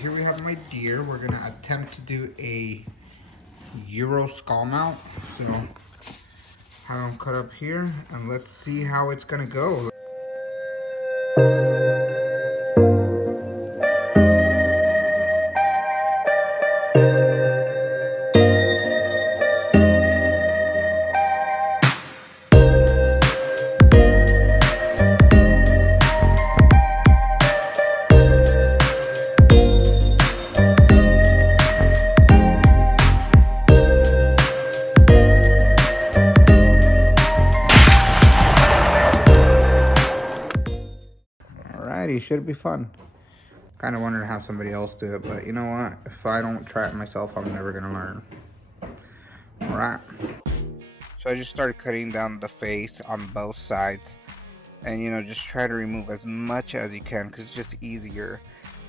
Here we have my deer. We're gonna attempt to do a Euro skull mount. So have them cut up here and let's see how it's gonna go. Alrighty, should be fun. Kind of wanted to have somebody else do it, but you know what? If I don't try it myself, I'm never gonna learn. Alright. So I just started cutting down the face on both sides. And you know, just try to remove as much as you can because it's just easier.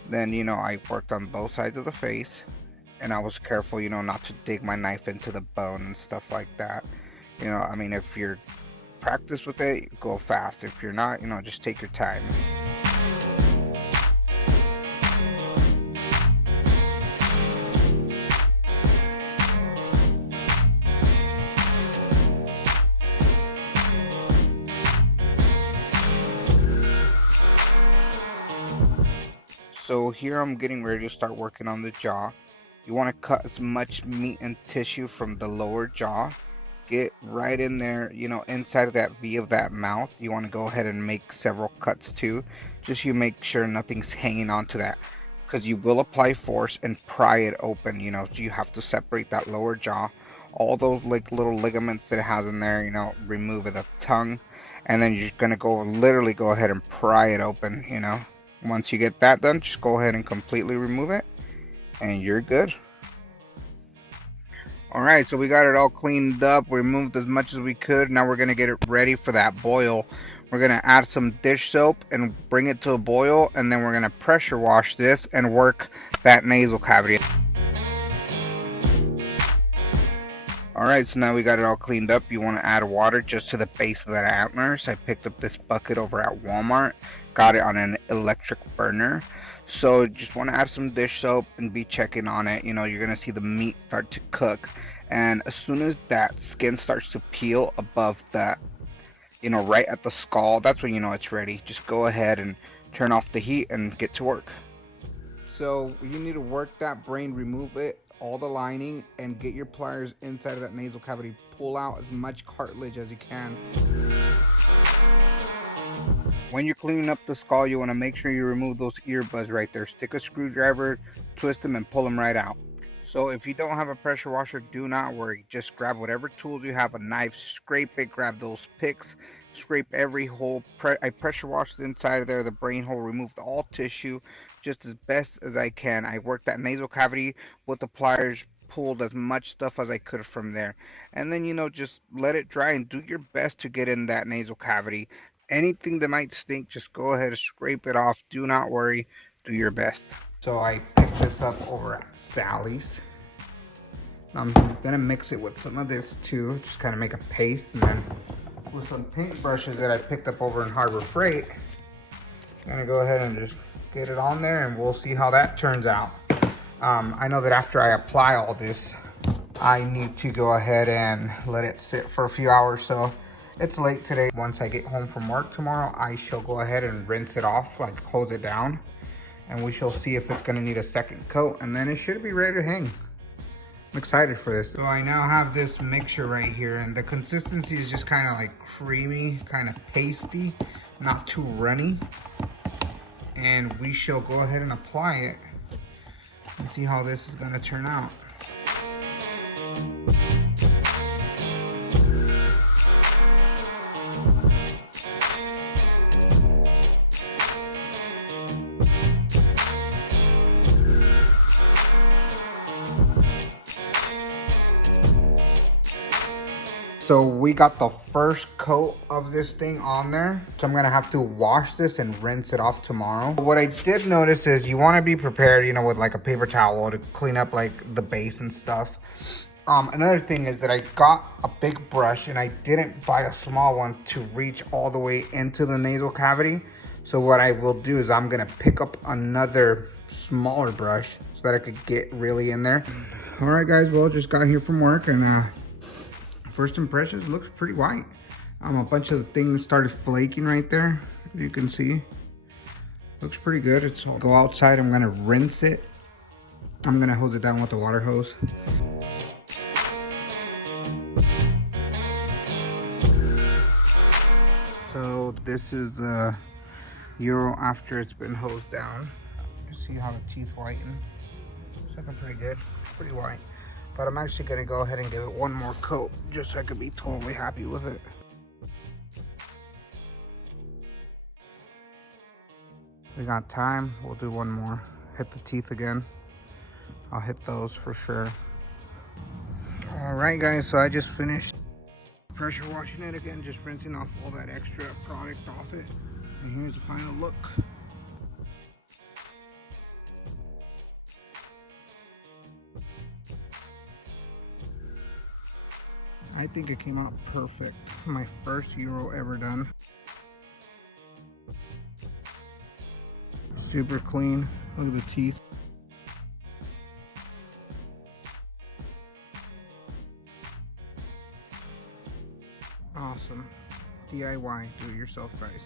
Then, you know, I worked on both sides of the face. And I was careful, you know, not to dig my knife into the bone and stuff like that. You know, I mean, if you're practiced with it, go fast. If you're not, you know, just take your time. So here I'm getting ready to start working on the jaw. You want to cut as much meat and tissue from the lower jaw. Get right in there, you know, inside of that V of that mouth. You want to go ahead and make several cuts too. Just you make sure nothing's hanging onto that. Because you will apply force and pry it open, you know. So you have to separate that lower jaw. All those like little ligaments that it has in there, you know, remove the tongue. And then you're going to literally go ahead and pry it open, you know. Once you get that done, just go ahead and completely remove it and you're good. Alright, so we got it all cleaned up, we removed as much as we could. Now we're going to get it ready for that boil. We're going to add some dish soap and bring it to a boil, and then we're going to pressure wash this and work that nasal cavity. Alright, so now we got it all cleaned up. You want to add water just to the base of that antlers. I picked up this bucket over at Walmart. Got it on an electric burner. So just want to add some dish soap and be checking on it. You know, you're going to see the meat start to cook. And as soon as that skin starts to peel above that, you know, right at the skull, that's when you know it's ready. Just go ahead and turn off the heat and get to work. So you need to work that brain, remove it, all the lining, and get your pliers inside of that nasal cavity. Pull out as much cartilage as you can. When you're cleaning up the skull, you want to make sure you remove those earbuds right there. Stick a screwdriver, twist them, and pull them right out. So if you don't have a pressure washer, do not worry. Just grab whatever tools you have, a knife, scrape it, grab those picks, scrape every hole. I pressure washed the inside of there, the brain hole, removed all tissue just as best as I can. I worked that nasal cavity with the pliers, pulled as much stuff as I could from there. And then, you know, just let it dry and do your best to get in that nasal cavity. Anything that might stink, just go ahead and scrape it off. Do not worry. Do your best. So I picked this up over at Sally's. I'm gonna mix it with some of this too, just kind of make a paste, and then with some paint brushes that I picked up over in Harbor Freight, I'm gonna go ahead and just get it on there, and we'll see how that turns out. I know that after I apply all this, I need to go ahead and let it sit for a few hours. So it's late today. Once I get home from work tomorrow, I shall go ahead and rinse it off, like hose it down, and we shall see if it's gonna need a second coat, and then it should be ready to hang. I'm excited for this. So I now have this mixture right here, and the consistency is just kind of like creamy, kind of pasty, not too runny. And we shall go ahead and apply it and see how this is gonna turn out. So we got the first coat of this thing on there. So I'm gonna have to wash this and rinse it off tomorrow. What I did notice is you wanna be prepared, you know, with like a paper towel to clean up like the base and stuff. Another thing is that I got a big brush and I didn't buy a small one to reach all the way into the nasal cavity. So what I will do is I'm gonna pick up another smaller brush so that I could get really in there. All right, guys, well, just got here from work, and first impressions, looks pretty white. A bunch of things started flaking right there, as you can see. Looks pretty good. It's all, go outside, I'm gonna rinse it. I'm gonna hose it down with the water hose. So this is the Euro after it's been hosed down. You see how the teeth whiten? It's looking pretty good, pretty white. But I'm actually gonna go ahead and give it one more coat just so I can be totally happy with it. We got time, we'll do one more. Hit the teeth again. I'll hit those for sure. All right, guys, so I just finished pressure washing it again, just rinsing off all that extra product off it. And here's the final look. I think it came out perfect. My first Euro ever done. Super clean. Look at the teeth. Awesome. DIY, do it yourself, guys.